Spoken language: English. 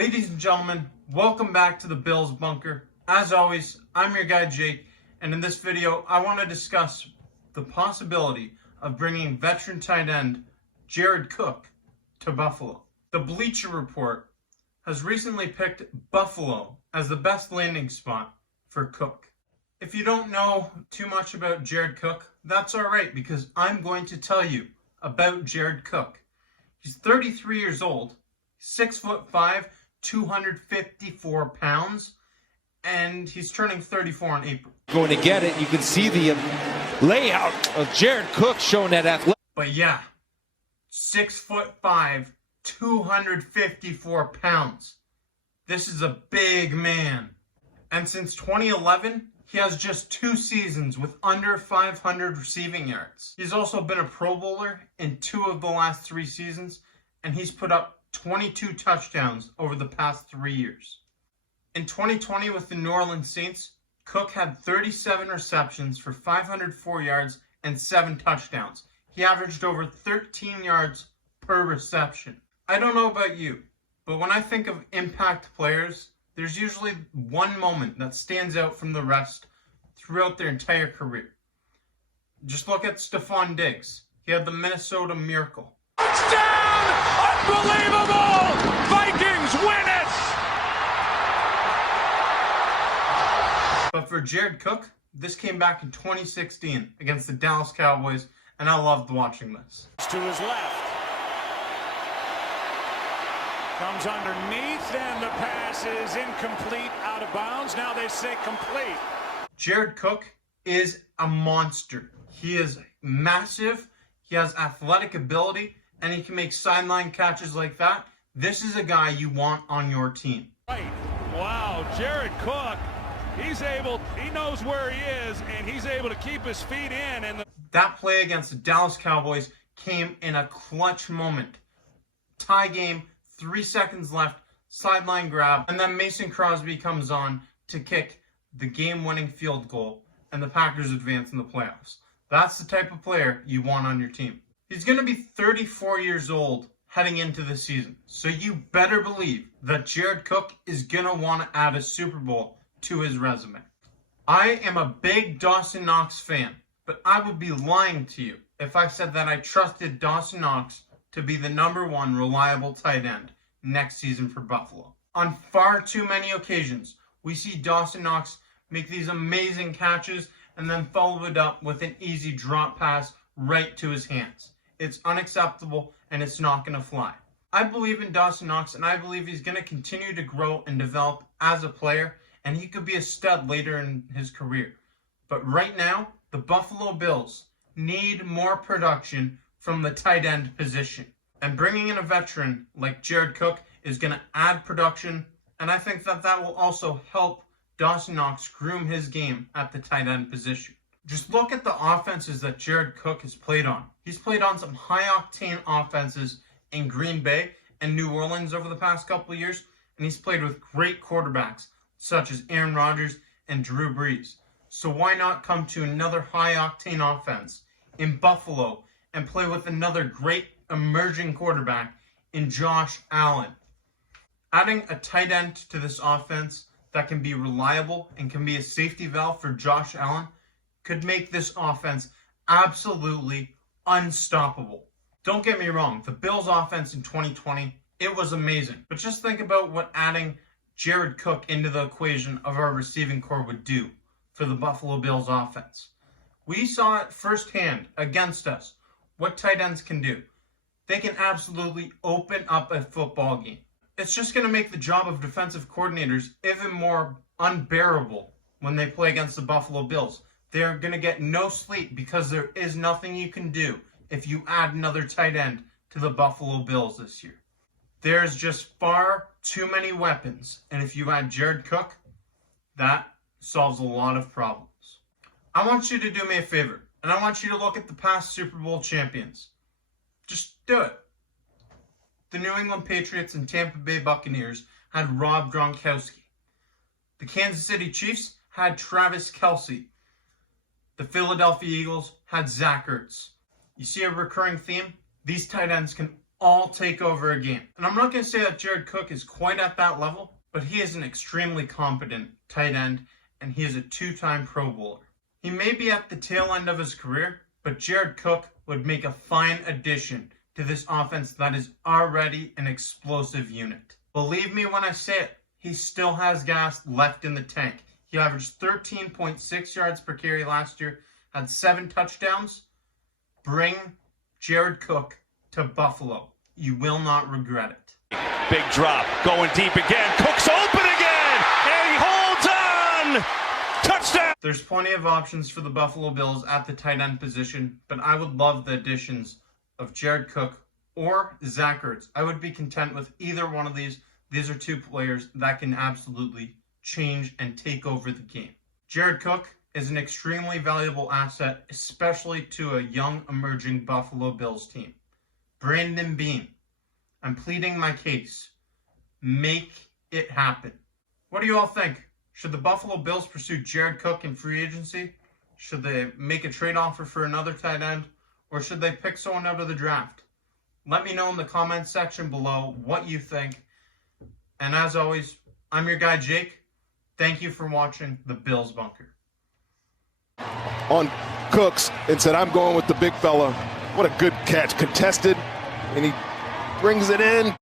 Ladies and gentlemen, welcome back to the Bills Bunker. As always, I'm your guy Jake, and in this video, I want to discuss the possibility of bringing veteran tight end Jared Cook to Buffalo. The Bleacher Report has recently picked Buffalo as the best landing spot for Cook. If you don't know too much about Jared Cook, that's alright, because I'm going to tell you about Jared Cook. He's 33 years old, 6'5", 254 pounds, and he's turning 34 in April. Going to get it. You can see the layout of Jared Cook showing that athletic. But yeah, 6'5", 254 pounds. This is a big man. And since 2011, he has just 2 seasons with under 500 receiving yards. He's also been a Pro Bowler in 2 of the last 3 seasons, and he's put up 22 touchdowns over the past 3 years. In 2020 with the New Orleans Saints, Cook had 37 receptions for 504 yards and 7 touchdowns. He averaged over 13 yards per reception. I don't know about you, but when I think of impact players, there's usually one moment that stands out from the rest throughout their entire career. Just look at Stephon Diggs. He had the Minnesota Miracle. Touchdown! Unbelievable! Vikings win it! But for Jared Cook, this came back in 2016 against the Dallas Cowboys, and I loved watching this. To his left. Comes underneath, and the pass is incomplete, out of bounds. Now they say complete. Jared Cook is a monster. He is massive. He has athletic ability, and he can make sideline catches like that. This is a guy you want on your team. Right. Wow, Jared Cook, he knows where he is, and he's able to keep his feet in. And that play against the Dallas Cowboys came in a clutch moment. Tie game, 3 seconds left, sideline grab, and then Mason Crosby comes on to kick the game-winning field goal, and the Packers advance in the playoffs. That's the type of player you want on your team. He's going to be 34 years old heading into the season, so you better believe that Jared Cook is going to want to add a Super Bowl to his resume. I am a big Dawson Knox fan, but I would be lying to you if I said that I trusted Dawson Knox to be the #1 reliable tight end next season for Buffalo. On far too many occasions, we see Dawson Knox make these amazing catches and then follow it up with an easy drop pass right to his hands. It's unacceptable, and it's not going to fly. I believe in Dawson Knox, and I believe he's going to continue to grow and develop as a player, and he could be a stud later in his career. But right now, the Buffalo Bills need more production from the tight end position. And bringing in a veteran like Jared Cook is going to add production, and I think that will also help Dawson Knox groom his game at the tight end position. Just look at the offenses that Jared Cook has played on. He's played on some high-octane offenses in Green Bay and New Orleans over the past couple of years, and he's played with great quarterbacks such as Aaron Rodgers and Drew Brees. So why not come to another high-octane offense in Buffalo and play with another great emerging quarterback in Josh Allen? Adding a tight end to this offense that can be reliable and can be a safety valve for Josh Allen could make this offense absolutely unstoppable. Don't get me wrong, the Bills offense in 2020, it was amazing. But just think about what adding Jared Cook into the equation of our receiving core would do for the Buffalo Bills offense. We saw it firsthand against us what tight ends can do. They can absolutely open up a football game. It's just going to make the job of defensive coordinators even more unbearable when they play against the Buffalo Bills. They're going to get no sleep because there is nothing you can do if you add another tight end to the Buffalo Bills this year. There's just far too many weapons, and if you add Jared Cook, that solves a lot of problems. I want you to do me a favor, and I want you to look at the past Super Bowl champions. Just do it. The New England Patriots and Tampa Bay Buccaneers had Rob Gronkowski. The Kansas City Chiefs had Travis Kelce. The Philadelphia Eagles had Zach Ertz. You see a recurring theme? These tight ends can all take over a game. And I'm not going to say that Jared Cook is quite at that level, but he is an extremely competent tight end, and he is a 2-time Pro Bowler. He may be at the tail end of his career, but Jared Cook would make a fine addition to this offense that is already an explosive unit. Believe me when I say it, he still has gas left in the tank. He averaged 13.6 yards per carry last year, had 7 touchdowns. Bring Jared Cook to Buffalo. You will not regret it. Big drop, going deep again. Cook's open again, and he holds on. Touchdown. There's plenty of options for the Buffalo Bills at the tight end position, but I would love the additions of Jared Cook or Zach Ertz. I would be content with either one of these. These are 2 players that can absolutely change and take over the game. Jared Cook is an extremely valuable asset, especially to a young emerging Buffalo Bills team. Brandon Beane, I'm pleading my case. Make it happen. What do you all think? Should the Buffalo Bills pursue Jared Cook in free agency? Should they make a trade offer for another tight end? Or should they pick someone out of the draft? Let me know in the comments section below what you think. And as always, I'm your guy Jake. Thank you for watching the Bills Bunker. On Cooks and said, I'm going with the big fella. What a good catch. Contested, and he brings it in.